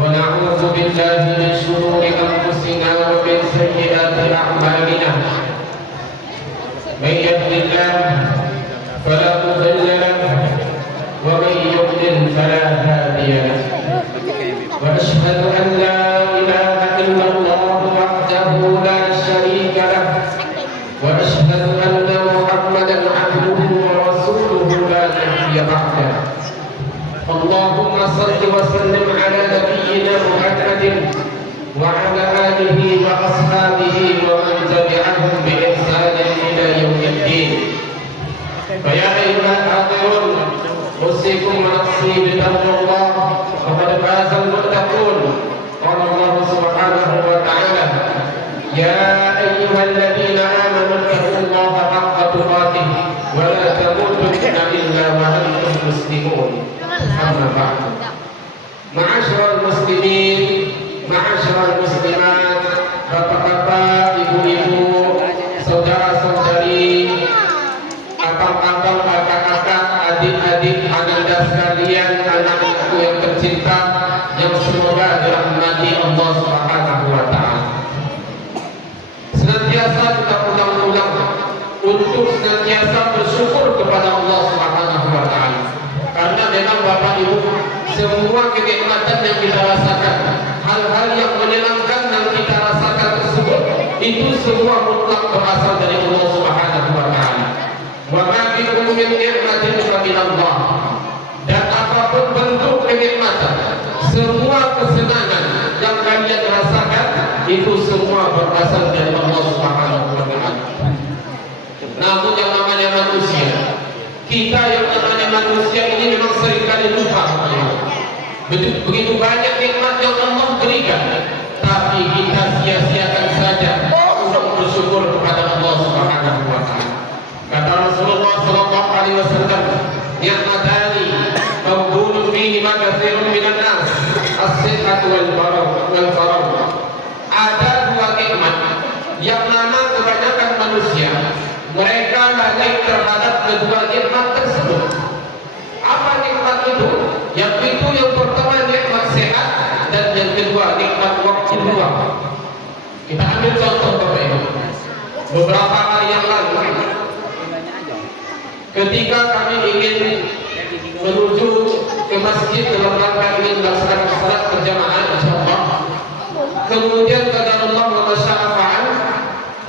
ونعوذ بالله من شرور أنفسنا ومن سيئات أعمالنا من يهد الله فلا مضل له ومن يضلل فلا هادي له وأشهد أن لا إله إلا الله وحده لا شريك له وأشهد أن محمدا عبده ورسوله لا نبي بعده اللهم صل وسلم على نبينا محمد وعلى آله وأصحابه ومن تبعهم بإحسان إلى يوم الدين فيا أيها الحاضرون أوصيكم ونفسي بتقوى الله فقد فاز المتقون قال الله سبحانه وتعالى يا أيها الذين آمنوا اتقوا الله حق تقاته ولا تموتن إلا وأنتم مسلمون أما بعد معاشر المسلمين معاشر المسلمات bapak-bapak, ibu-ibu, saudara-saudari, abang-abang, kakak-kakak, adik-adik, ananda sekalian, anak-anakku yang tercinta yang semoga dirahmati Allah Subhanahu wa taala. Senantiasa kita ulang-ulang untuk senantiasa bersyukur kepada Allah Subhanahu wa taala. Karena memang Bapak Ibu, semua kenikmatan yang kita rasakan, hal-hal yang menyenangkan yang kita rasakan tersebut, itu semua mutlak berasal dari Allah Subhanahu wa taala. Wa ma bikum min ni'matin fa min Allah. Dan apapun bentuk kenikmatan, semua kesenangan yang kalian rasakan, itu semua berasal dari Allah Subhanahu wa taala. Namun yang namanya manusia, kita yang namanya manusia ini memang seringkali lupa. Begitu banyak nikmat yang Allah berikan, tapi kita sia-siakan saja untuk bersyukur kepada Allah Subhanahu wa taala. Kata Rasulullah sallallahu alaihi wasallam, "Ni'matani mawdunun fihi ma katsirun minan nas, as-sihhatu wal faragh." Ada dua nikmat yang mana kebanyakan manusia mereka lalai terhadap kedua nikmat tersebut. Apa nikmat itu? Yang pertama nikmat sehat, dan yang kedua nikmat waktu luang. Kita ambil contoh Bapak Ibu. Beberapa hari yang lalu, ketika kami ingin menuju ke masjid dalam rangka ingin melaksanakan salat berjamaah insyaallah, kemudian qadarullah wa masya'a fa'al,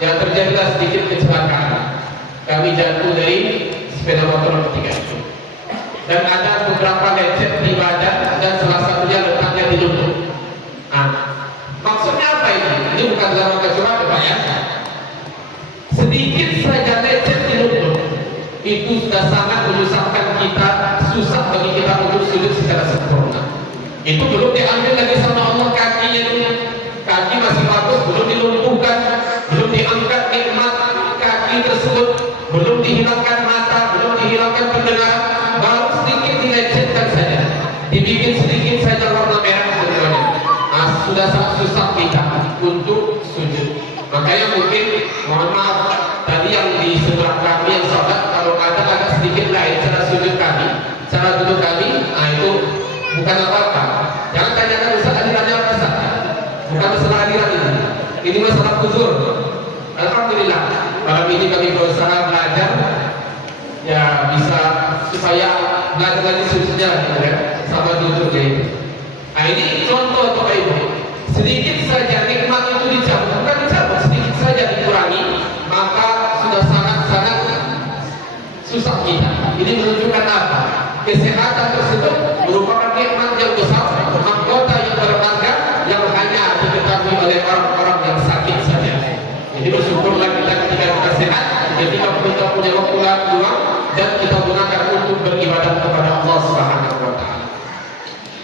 yang terjadilah sedikit kecelakaan. Kami jatuh dari sepeda motor ketiga itu, dan ada beberapa lecet di badan, dan salah satunya letaknya di lutut. Nah, maksudnya apa ini? Ini bukan dalam kecuali Pak ya. Sedikit saja lecet di lutut itu sudah sangat menyusahkan kita, susah bagi kita untuk sujud secara sempurna. Itu belum diambil lagi sama Allah kakinya, kaki masih bagus, belum dilumpuhkan, belum diangkat nikmat kaki tersebut, belum dihilangkan mata, belum dihilangkan pendengaran, baru sedikit dilecetkan saja, dibikin sedikit saja warna merah semuanya. Nah, sudah sangat susah kita untuk sujud. Makanya mungkin mohon maaf tadi yang di sebelah kami yang sholat, kalau ada agak sedikit lain cara sujud kami, cara duduk kami, nah itu bukan apa-apa. Jangan tanyakan Ustaz alirannya apa Ustaz, bukan masalah aliran ini masalah uzur. Alhamdulillah malam ini kami berusaha belajar ya, bisa supaya belajar lagi sujudnya ya, sama duduknya itu. Nah ini contoh Bapak Ibu, sedikit saja nikmat itu dicabut, bukan dicabut, sedikit saja dikurangi, maka sudah sangat-sangat susah kita. Ini menunjukkan apa? Kesehatan tersebut merupakan nikmat yang besar, mahkota yang berharga yang hanya diketahui oleh orang-orang yang sakit saja. Jadi bersyukurlah kita ketika kita sehat, ketika kita punya waktu luang, dan kita gunakan untuk beribadah kepada Allah Subhanahu wa taala.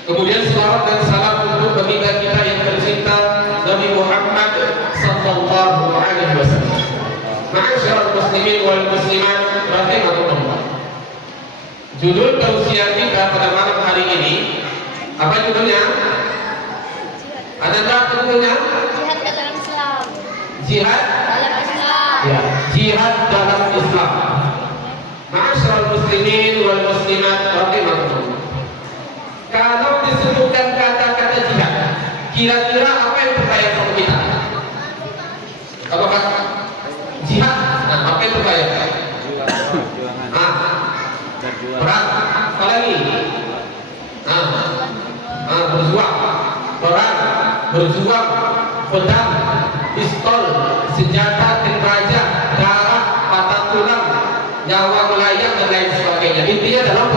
Kemudian selawat dan salam untuk baginda kita yang tercinta Nabi Muhammad sallallahu alaihi wasallam. Ma'asyiral muslimin wal muslimat rahimakumullah. Judul tausiah kita pada malam hari ini apa judulnya? Ada tak judulnya? Jihad dalam Islam. Jihad Dalam Islam. ya, jihad dalam Islam. Ma'asyiral muslimin wal muslimat rahimakumullah. Kalau disebutkan kata-kata jihad, Kira-kira apa yang terbayang sama kita? Apakah jihad? Nah, apa yang terbayang? Perang. Apa lagi? Berjuang. Perang, berjuang, pedang, pistol, senjata, teraja, darah, patah tulang, nyawa melayang dan lain sebagainya. Intinya dalam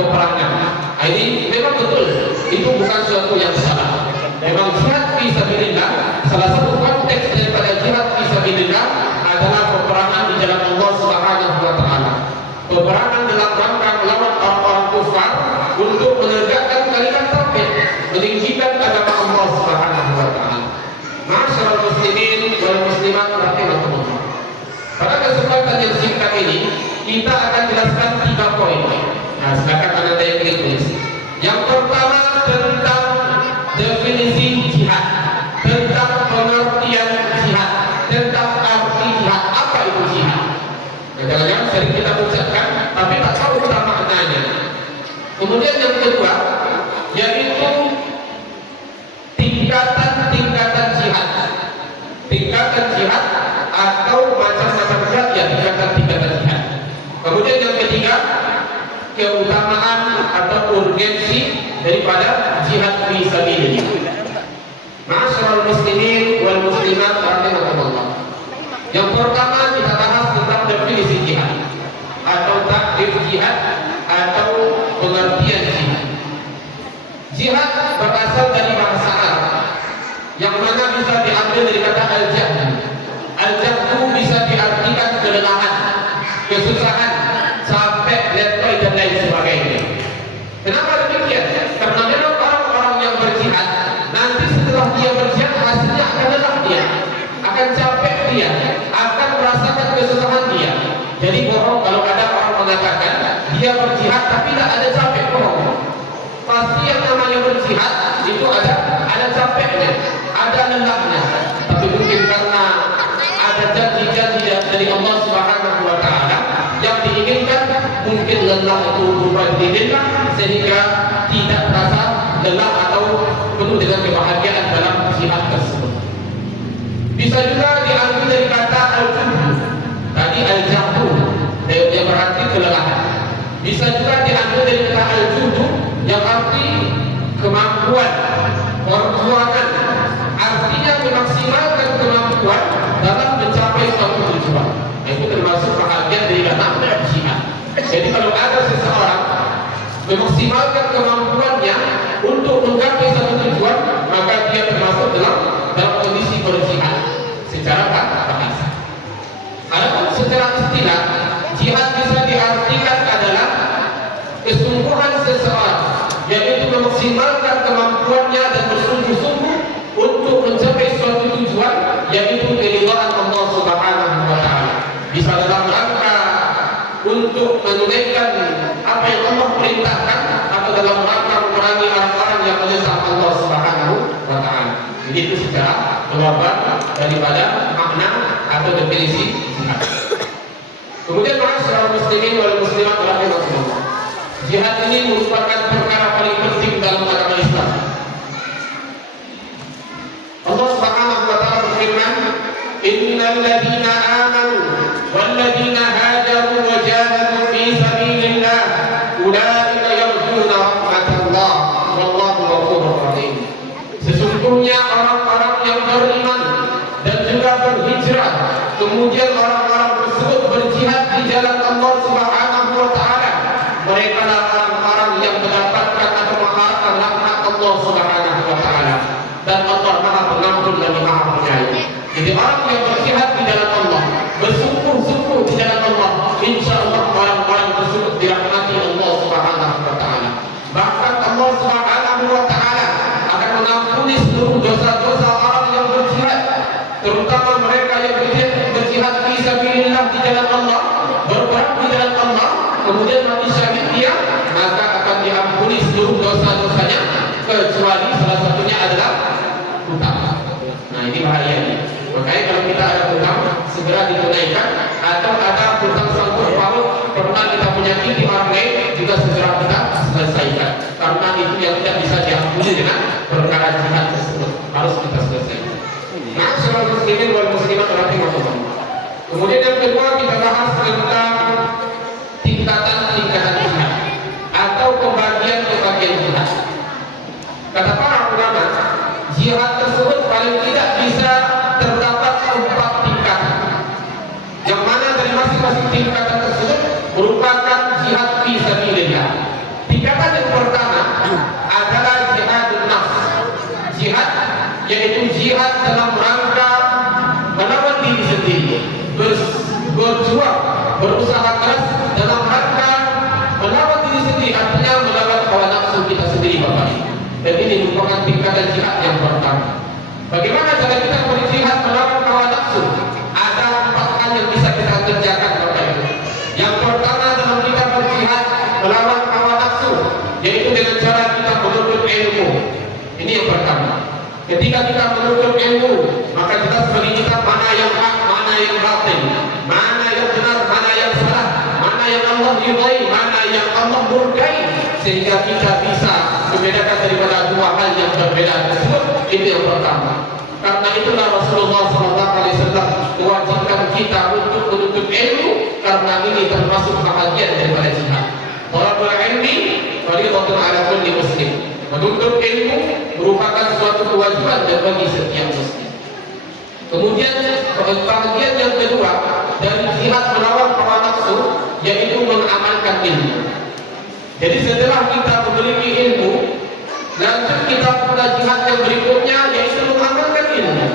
peperangan. Ini memang betul. Itu bukan suatu yang salah. Memang jihad fi sabilillah, salah satu konteks daripada jihad fi sabilillah adalah peperangan di jalan Allah Subhanahu wa taala. Peperangan dalam rangka melawan orang-orang kufar untuk menegakkan kalimat tauhid, meninggikan agama Allah Subhanahu wa taala. Ma'asyiral muslimin wal muslimat rahimakumullah. Pada kesempatan yang singkat ini kita akan jelaskan 3 poin. Nah, silakan Anda yang ingin tulis. Yang pertama tentang definisi jihad, tentang pengertian jihad, tentang arti jihad. Apa itu jihad? Kadang-kadang sering kita ucapkan, tapi tak tahu kita maknanya. Kemudian yang kedua, yaitu tingkatan-tingkatan jihad, tingkatan jihad atau macam-macam jihad, ya tingkatan-tingkatan jihad. Kemudian yang ketiga, keutamaan atau urgensi daripada jihad fi sabilillah. Ma'asyiral muslimin wal muslimat rahimakumullah. Yang pertama kita bahas tentang definisi jihad atau takrif jihad atau pengertian jihad. Jihad berasal dari bahasa Arab yang mana bisa diambil dari kata al-jahd. Al-jahd bisa diartikan kelelahan, kesusahan, capek, letoi dan lain sebagainya. Kenapa demikian? Karena memang orang-orang yang berjihad nanti setelah dia berjihad hasilnya akan lelah dia, akan capek dia, akan merasakan kesusahan dia. Jadi bohong kalau ada orang mengatakan dia berjihad tapi tidak ada capek, bohong. Pasti yang namanya berjihad itu ada capeknya, ada lelahnya. Tapi mungkin karena ada janji-janji dari Allah Subhanahu wa taala yang diinginkan, mungkin lelah itu berupa diinginkan sehingga tidak terasa lelah atau penuh dengan kebahagiaan dalam jihad tersebut. Bisa juga diambil dari kata al-juhd. Tadi al-jahdu yang berarti kelelahan. Bisa juga diambil dari kata al-juhd yang arti kemampuan, perjuangan. Artinya memaksimalkan kemampuan dalam mencapai suatu tujuan. Itu termasuk bahagian dari dalam jihad. Jadi kalau ada seseorang memaksimalkan kemampuannya untuk menggapai satu tujuan, maka dia termasuk dalam kondisi berjihad secara bahasa. Adapun secara istilah, jihad bisa diartikan adalah kesungguhan seseorang, yaitu memaksimalkan kemampuannya dan bersungguh-sungguh untuk mencapai suatu tujuan, yaitu keridhaan Allah Subhanahu wa taala. Bisa dalam rangka untuk menunaikan apa yang Allah perintahkan atau dalam rangka memerangi orang-orang yang menentang Allah Subhanahu wa taala. Begitu secara global daripada makna atau definisi jihad. Kemudian ma'asyiral muslimin wal muslimat rahimakumullah. Jihad ini merupakan perkara paling penting dalam agama Islam. Allah Subhanahu wa taala berfirman, "Innal ladzina amanu wal ladzina hajaru wa jahadu fi sabilillah ulaika yarjuna rahmatallah wallahu ghafurur rahim." Sesungguhnya orang-orang yang beriman dan juga berhijrah, kemudian orang-orang tersebut berjihad di jalan Allah Subhanahu wa taala, mereka adalah orang-orang yang mendapatkan atau mengharapkan rahmat Allah Subhanahu wa taala, dan Allah Maha Pengampun dan Maha Penyayang. Jadi orang yang berjihad di jalan Allah, bersungguh-sungguh di jalan Allah, insyaallah orang-orang tersebut dirahmati Allah Subhanahu wa taala. Bahkan Allah Subhanahu wa taala akan mengampuni seluruh dosa-dosa orang yang berjihad, terutama mereka yang berjihad fi sabilillah di jalan Allah, berperang di jalan Allah, kemudian mati syahid dia, maka akan diampuni seluruh dosa-dosanya kecuali salah satunya adalah hutang. Nah, ini bahayanya. Makanya kalau kita ada hutang, segera ditunaikan, atau ada hutang sangkut paut pernah kita menyakiti orang lain, juga segera kita selesaikan, karena itu yang tidak bisa diampuni dengan perkara jihad muslimin wal muslimat rahimahullah. Kemudian yang kedua kita bahas tentang tingkatan-tingkatan jihad atau pembagian jihad. Kata para ulama, jihad tersebut paling tidak bisa terdapat 4 tingkatan. Yang mana dari masing-masing tingkatan tersebut merupakan jihad fi sabilillah. Tingkatan yang pertama adalah jihadun nafs. Jihad yaitu jihad dalam rangka melawan diri sendiri, berjuang, berusaha keras dalam rangka melawan diri sendiri, artinya melawan hawa nafsu kita sendiri, Bapak. Dan ini merupakan tingkatan jihad yang pertama. Bagaimana cara kita berjihad melawan hawa nafsu? Ada 4 hal yang bisa kita kerjakan, Bapak Ibu. Yang pertama dalam kita berjihad melawan hawa nafsu, yaitu dengan cara kita menuntut ilmu. Ini yang pertama. Ketika kita menuntut ilmu, maka kita sebagai kita mana yang hak, mana yang batil, mana yang benar, mana yang salah, mana yang Allah ridai, mana yang Allah murkai, sehingga kita bisa membedakan daripada 2 hal yang berbeda tersebut. Itu yang pertama. Karena itulah Rasulullah SAW mewajibkan kita untuk menuntut ilmu, karena ini termasuk bahagian daripada jihad. Talabul ilmi fardhatun 'ala kulli muslim. Menuntut ilmu merupakan suatu kewajiban bagi setiap muslim. Kemudian bahagian yang kedua dari jihad melawan hawa nafsu, yaitu mengamalkan ilmu. Jadi setelah kita memiliki ilmu, lanjut kita pada jihad yang berikutnya, yaitu mengamalkan ilmu.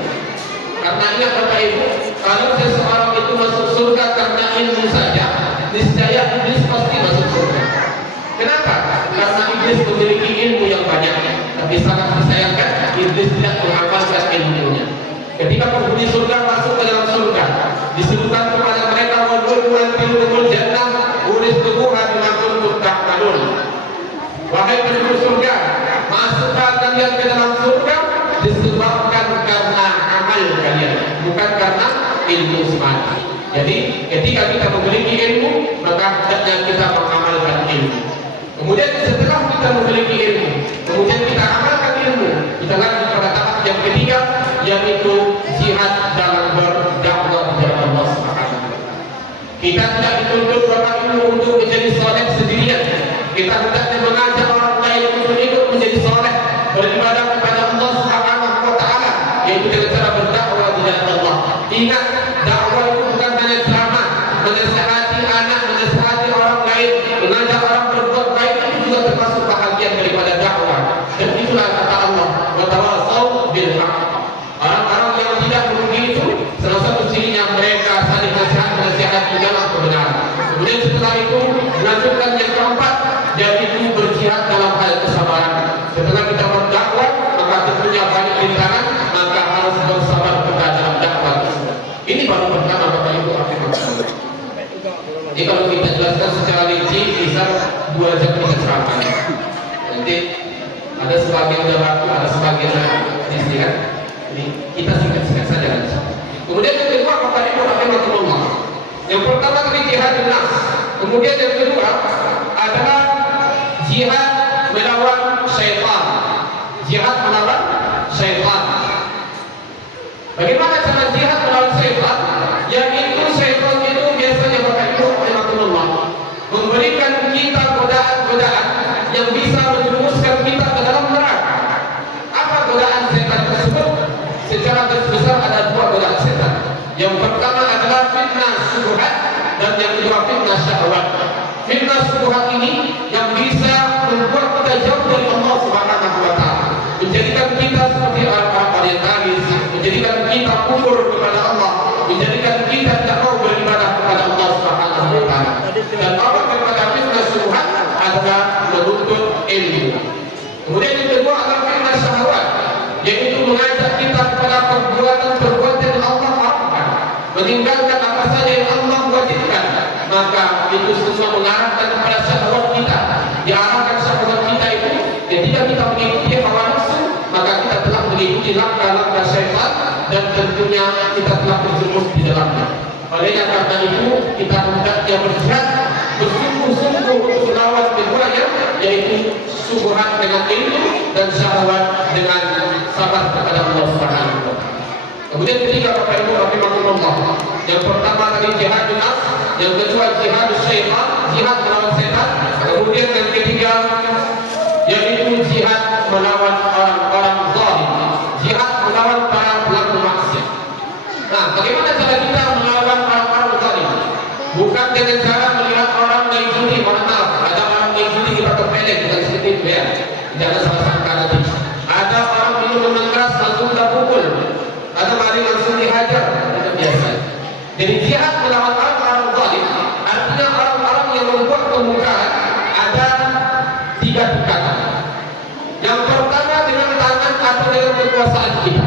Karena ingat Bapak Ibu, kalau seseorang itu masuk surga karena ilmu saja, niscaya iblis pasti masuk surga. Kenapa? Karena iblis memiliki ilmu yang banyak, tapi sangat disayangkan iblis tidak mengamalkan ilmunya. Ketika penghuni surga masuk ke dalam surga, disebutkan kepada mereka wadkhulul jannah urituha bima kuntum ta'malun. Wahai penduduk surga, masuklah kalian ke dalam surga disebabkan karena amal kalian, bukan karena ilmu semata. Jadi ketika kita memiliki ilmu, maka hendaknya kita mengamalkan ilmu. Kemudian setelah kita memiliki ilmu, kemudian kita amalkan ilmu, kita lanjut pada tahap yang ketiga, yaitu jihad dalam berdakwah kepada Allah Subhanahu wa taala. Kita tidak dituntut Bapak Ibu untuk menjadi saleh sendirian. Kita hendaknya mengajak orang lain untuk ikut menjadi saleh, beribadah kepada Allah Subhanahu wa taala, yaitu dengan cara berdakwah di jalan Allah. Ingat, dakwah itu bukan hanya ceramah, menasihati anak, menasihati orang lain, mengajak orang berbuat baik, itu juga termasuk bahagian daripada dakwah. Dan itulah kata Allah, wa tawassaw bil haqq. Orang-orang yang tidak merugi itu salah satu cirinya mereka saling nasihat di dalam kebenaran. Kemudian setelah itu dilanjutkan yang keempat, yaitu berjihad dalam hal kesabaran. Setelah kita berdakwah, maka tentunya banyak rintangan, maka harus bersabar kita dalam dakwah tersebut. Ini baru pertama Bapak Ibu rahimahullah. Jadi kalau kita jelaskan secara rinci bisa 2 jam kita ceramah. Nanti ada sebagian udah waktu, ada sebagian istirahat. Jadi kita singkat-singkat saja. Kemudian yang kedua Bapak Ibu rahimahullah. Yang pertama tadi jihad nafs. Kemudian yang kedua adalah jihad melawan syaitan. Jihad melawan syaitan. Bagaimana cara jihad melawan syaitan? Yaitu syaitan itu biasanya Bapak Ibu rahimahullah memberikan kita godaan-godaan yang bisa menjerumuskan kita ke dalam neraka. Apa godaan setan tersebut? Secara garis besar ada 2 godaan setan. Yang pertama adalah fitnah syubhat, dan yang kedua fitnah syahwat. Fitnah syubhat ini yang bisa membuat kita jauh dari Allah Subhanahu wa taala, menjadikan kita seperti orang orientalis, menjadikan kita kufur kepada Allah, menjadikan kita tidak mau beribadah kepada Allah Subhanahu wa taala. Dan awal daripada fitnah syubhat adalah menuntut ilmu. Kemudian yang kedua adalah fitnah syahwat, yaitu mengajak kita kepada perbuatan-perbuatan yang Allah haramkan, meninggalkan apa saja yang Allah wajibkan. Maka itu semua mengarahkan kepada syahwat kita. Diarahkan syahwat kita itu ketika kita mengikuti hawa nafsu, maka kita telah mengikuti langkah-langkah syaitan, dan tentunya kita telah terjerumus di dalamnya. Oleh karena itu kita hendaknya berjihad bersungguh-sungguh untuk melawan keduanya, yaitu syubhat dengan ilmu dan syahwat dengan sabar kepada Allah Subhanahu wa taala. Kemudian ketiga Allah. Yang pertama tadi jihadun nafs, yang kedua jihadus syaitan, jihad melawan setan. Kemudian yang ketiga yaitu jihad melawan orang-orang zalim, jihad melawan para pelaku maksiat. Nah, bagaimana cara kita melawan orang-orang zalim? Bukan dengan cara melihat orang main judi, mohon maaf, ada orang main judi kita kepelek, bukan seperti itu ya. Jangan salah sangka nanti. Ada orang minum minuman keras langsung kita pukul, ada mari langsung dihajar, itu biasa. Jadi jihad melawan orang-orang zalim artinya orang-orang yang membuat kemungkaran ada 3 tingkatan. Yang pertama dengan tangan atau dengan kekuasaan kita.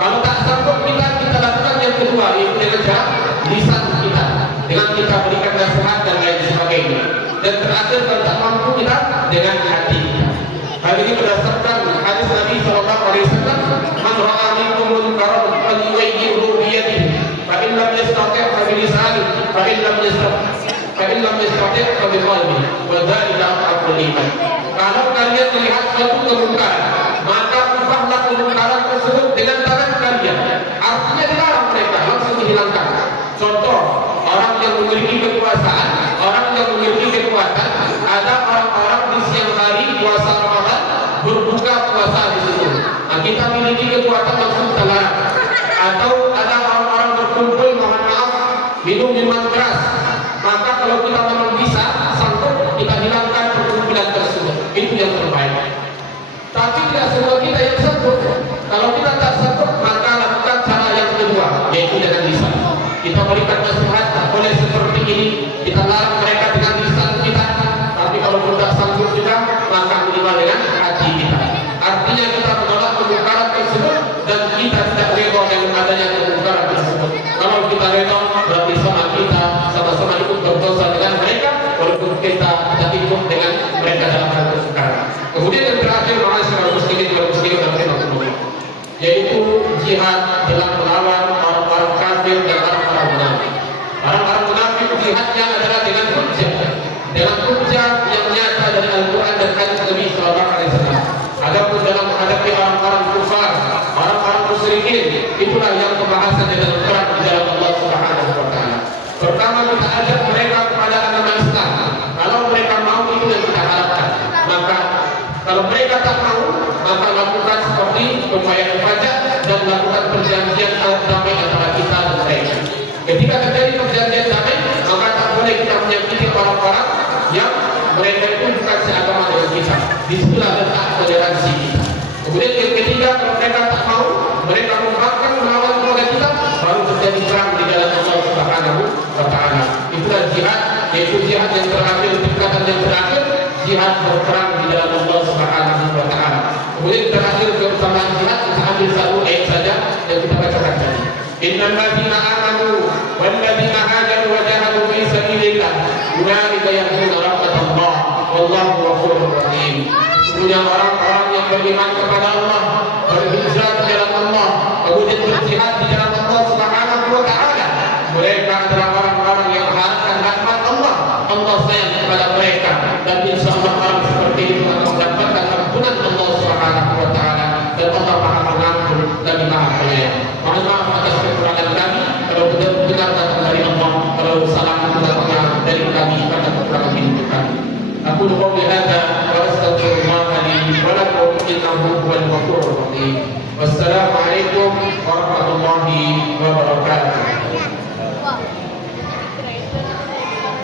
Kalau tak sanggup kita lakukan yang kedua, yaitu dengan cara lisan kita, dengan kita berikan nasihat dan lain sebagainya. Dan terakhir kalau tak mampu kita dengan hati kita. Hal ini berdasarkan hadis Nabi SAW, "Man ra'a minkum munkaran falyughayyirhu bi yadihi, fa in lam yastati' fa bi lisanihi, fa in lam yastati' fa bi qalbihi, wa dzalika aqrabul iman." Kalau kalian melihat suatu kemungkaran, maka ubahlah kemungkaran tersebut dengan tangan kalian. Artinya dilarang mereka, langsung dihilangkan. Contoh, orang yang memiliki kekuasaan, orang yang memiliki kekuatan, ada orang-orang di siang hari puasa Ramadan berbuka puasa di situ. Nah, kita memiliki kekuatan langsung kita larang. Atau ada orang-orang berkumpul, mohon maaf, minum minuman keras. Maka kalau kita memang bisa, sanggup, kita hilangkan perkumpulan tersebut. Itu yang terbaik. Tapi tidak semua kita yang sanggup. Kalau kita tak sanggup, maka lakukan cara yang kedua, yaitu dengan lisan. Kita berikan nasihat, boleh seperti ini, kita larang mereka dengan lisan kita. Tapi kalau tidak sanggup juga, maka minimal dengan hati kita. Artinya kita menolak kemungkaran tersebut dan kita tidak rela dengan adanya kemungkaran tersebut. Kalau kita rela, berarti sama-sama ikut berdosa dengan mereka, walaupun kita tidak ikut dengan mereka dalam hal kemungkaran. Kemudian yang terakhir, ma'asyiral muslimin wal muslimat rahimakumullah, yaitu jihad dalam melawan orang-orang kafir dan orang-orang munafik. Orang-orang munafik jihadnya adalah dengan hujjah yang nyata dari Al-Quran dan hadis Nabi SAW. Adapun dalam menghadapi orang-orang kufar, orang-orang musyrikin, itulah yang pembahasan dalam Quran di dalam Allah Subhanahu wa taala. Pertama kita ajak mereka kepada agama Islam. Kalau mereka mau, itu yang kita harapkan. Maka kalau mereka tak mau, maka lakukan seperti pembayaran pajak dan lakukan perjanjian damai antara kita dan mereka. Ketika terjadi perjanjian damai, maka tak boleh kita menyakiti orang-orang yang mereka itu bukan seagama dengan kita. Disitulah letak toleransi kita. Kemudian yang ketiga, kalau mereka tak mau, mereka membangkang melawan kepada kita, baru terjadi perang di jalan Allah Subhanahu wa taala. Itulah jihad, yaitu jihad yang terakhir, tingkatan yang terakhir, jihad berperang di jalan Allah Subhanahu wa taala. Kemudian terakhir keutamaan jihad, kita ambil satu ayat saja yang kita bacakan tadi. Innal ladzina amanu wal ladzina hajaru wa jahadu fi sabilillah ulaika yarjuna rahmatallah wallahu ghafurur rahim. Sesungguhnya orang-orang yang beriman kepada Allah, berhijrah di jalan Allah, kemudian berjihad di jalan Allah Subhanahu wa taala, mereka adalah orang-orang yang mengharapkan rahmat Allah. Allah sayang kepada mereka dan insyaallah orang seperti itu akan mendapatkan ampunan Allah Subhanahu wa taala, dan Allah Maha Pengampun dan Maha Penyayang. Mohon maaf atas kekurangan kami, kalau benar datang dari Allah, kalau salah datang dari kami karena kekurangan hidup kami. Aku qouli hadza wa astaghfirullah li wa lakum innahu huwal ghafurur rahim. Wassalamu alaikum